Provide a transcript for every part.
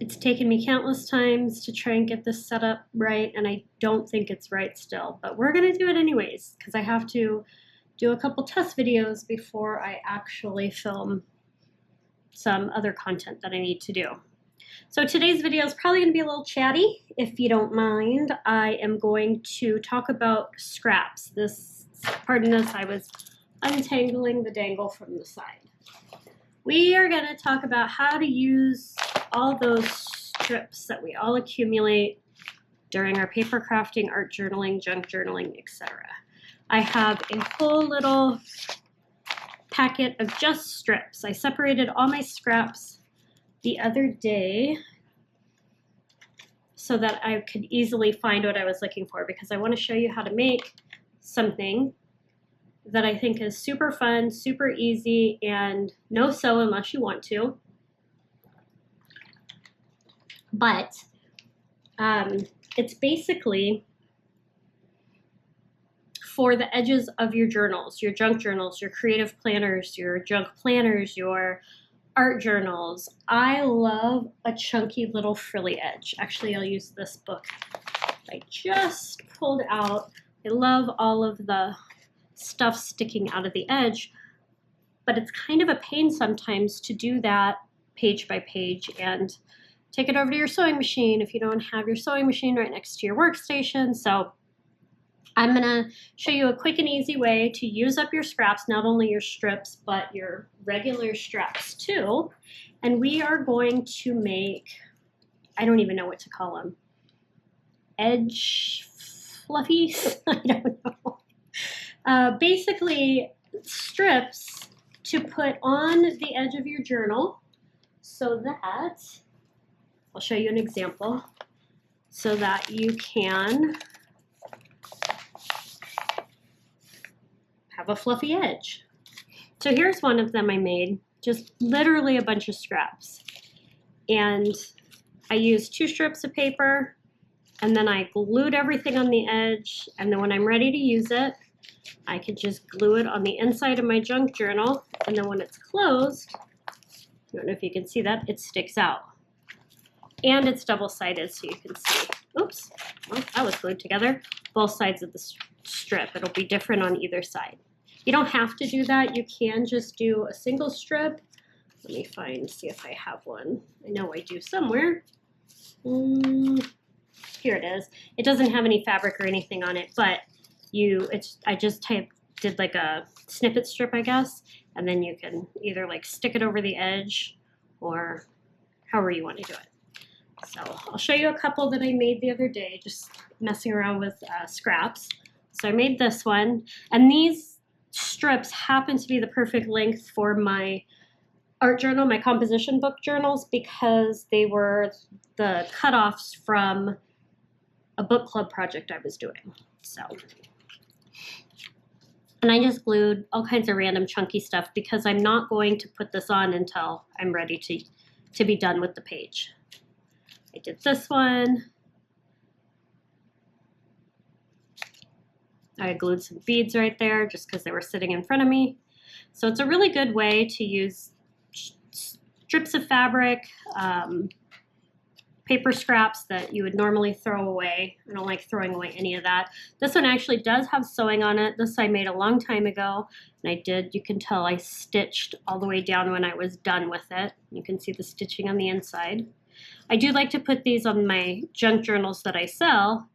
It's taken me countless times to try and get this set up right, and I don't think it's right still, but we're gonna do it anyways because I have to do a couple test videos before I actually film some other content that I need to do. So today's video is probably going to be a little chatty, if you don't mind. I am going to talk about scraps. Pardon this, I was untangling the dangle from the side. We are going to talk about how to use all those strips that we all accumulate during our paper crafting, art journaling, junk journaling, etc. I have a whole little packet of just strips. I separated all my scraps the other day so that I could easily find what I was looking for, because I want to show you how to make something that I think is super fun, super easy, and no sew unless you want to. But it's basically for the edges of your journals, your junk journals, your creative planners, your junk planners, your art journals. I love a chunky little frilly edge. Actually, I'll use this book I just pulled out. I love all of the stuff sticking out of the edge, but it's kind of a pain sometimes to do that page by page and take it over to your sewing machine if you don't have your sewing machine right next to your workstation. So I'm gonna show you a quick and easy way to use up your scraps, not only your strips, but your regular straps too. And we are going to make, I don't even know what to call them, edge fluffies? I don't know. Basically strips to put on the edge of your journal so that, I'll show you an example, so that you can have a fluffy edge. So here's one of them I made, just literally a bunch of scraps. And I used 2 strips of paper, and then I glued everything on the edge, and then when I'm ready to use it, I could just glue it on the inside of my junk journal, and then when it's closed, I don't know if you can see that, it sticks out. And it's double-sided, so you can see. Oops, well, that was glued together. Both sides of the strip. It'll be different on either side. You don't have to do that. You can just do a single strip. Let me see if I have one. I know I do somewhere. Here it is. It doesn't have any fabric or anything on it, but I just did like a snippet strip, I guess, and then you can either like stick it over the edge or however you want to do it. So I'll show you a couple that I made the other day, just messing around with scraps. So I made this one, and these strips happen to be the perfect length for my art journal, my composition book journals, because they were the cutoffs from a book club project I was doing. So, and I just glued all kinds of random chunky stuff because I'm not going to put this on until I'm ready to be done with the page. I did this one. I glued some beads right there just because they were sitting in front of me. So it's a really good way to use strips of fabric, paper scraps that you would normally throw away. I don't like throwing away any of that. This one actually does have sewing on it. This I made a long time ago, and you can tell I stitched all the way down when I was done with it. You can see the stitching on the inside. I do like to put these on my junk journals that I sell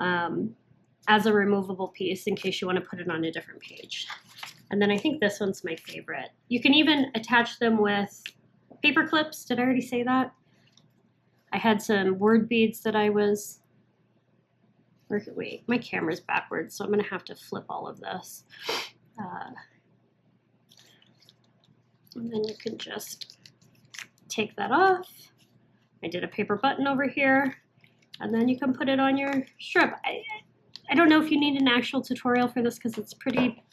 as a removable piece in case you want to put it on a different page. And then I think this one's my favorite. You can even attach them with paper clips. Did I already say that? I had some word beads that wait, my camera's backwards, so I'm gonna have to flip all of this. And then you can just take that off. I did a paper button over here, and then you can put it on your strip. I don't know if you need an actual tutorial for this because it's pretty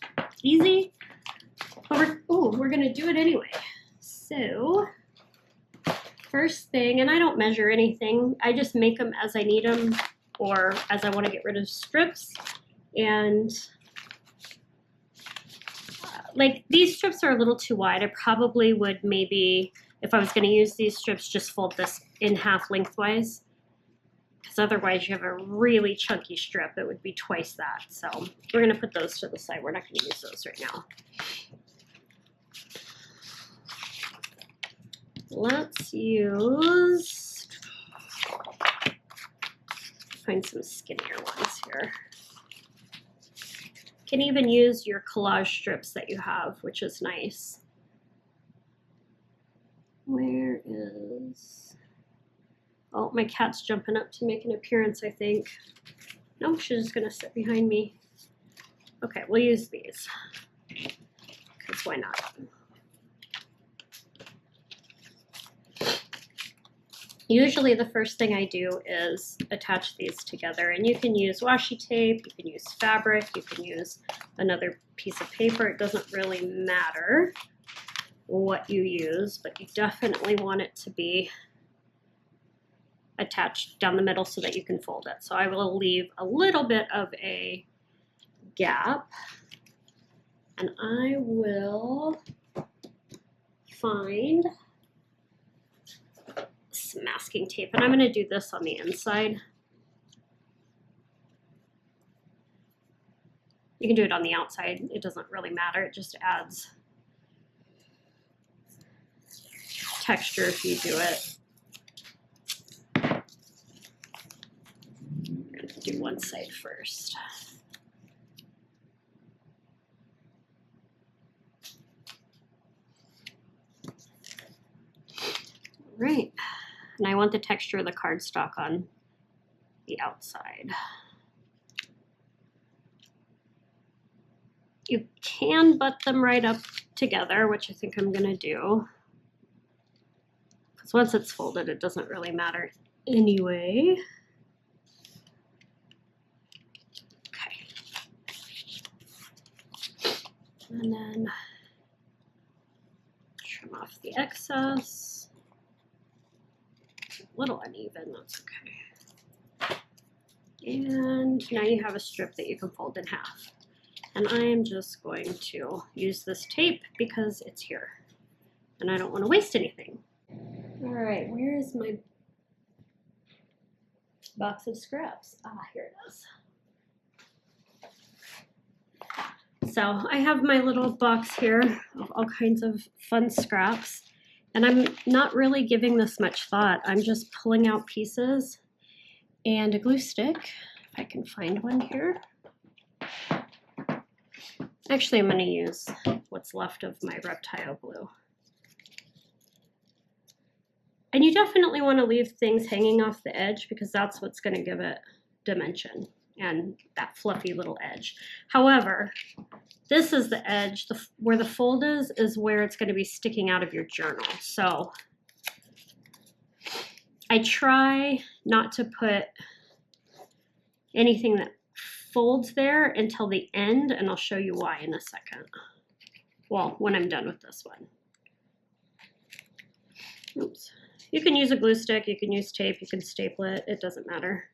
easy, but we're gonna do it anyway. So first thing, and I don't measure anything, I just make them as I need them or as I want to get rid of strips. And like these strips are a little too wide. I probably would maybe, if I was going to use these strips, just fold this in half lengthwise, because otherwise you have a really chunky strip. It would be twice that. So we're going to put those to the side. We're not going to use those right now. Let's use, find some skinnier ones here. You can even use your collage strips that you have, which is nice. Where is, oh, my cat's jumping up to make an appearance, I think. No, she's just gonna sit behind me. Okay, we'll use these, because why not? Usually the first thing I do is attach these together, and you can use washi tape, you can use fabric, you can use another piece of paper. It doesn't really matter what you use, but you definitely want it to be attached down the middle so that you can fold it. So I will leave a little bit of a gap, and I will find some masking tape, and I'm going to do this on the inside. You can do it on the outside. It doesn't really matter. It just adds texture if you do it. I'm going to do one side first. All right. And I want the texture of the cardstock on the outside. You can butt them right up together, which I think I'm going to do. Because once it's folded, it doesn't really matter anyway. Okay. And then trim off the excess. A little uneven, that's okay. And now you have a strip that you can fold in half. And I am just going to use this tape because it's here. And I don't want to waste anything. All right, where is my box of scraps? Ah, here it is. So I have my little box here of all kinds of fun scraps. And I'm not really giving this much thought. I'm just pulling out pieces and a glue stick, if I can find one here. Actually, I'm going to use what's left of my reptile glue. And you definitely want to leave things hanging off the edge because that's what's going to give it dimension and that fluffy little edge. However, this is the edge, where the fold is where it's going to be sticking out of your journal. So I try not to put anything that folds there until the end, and I'll show you why in a second. Well, when I'm done with this one. Oops. You can use a glue stick, you can use tape, you can staple it, it doesn't matter.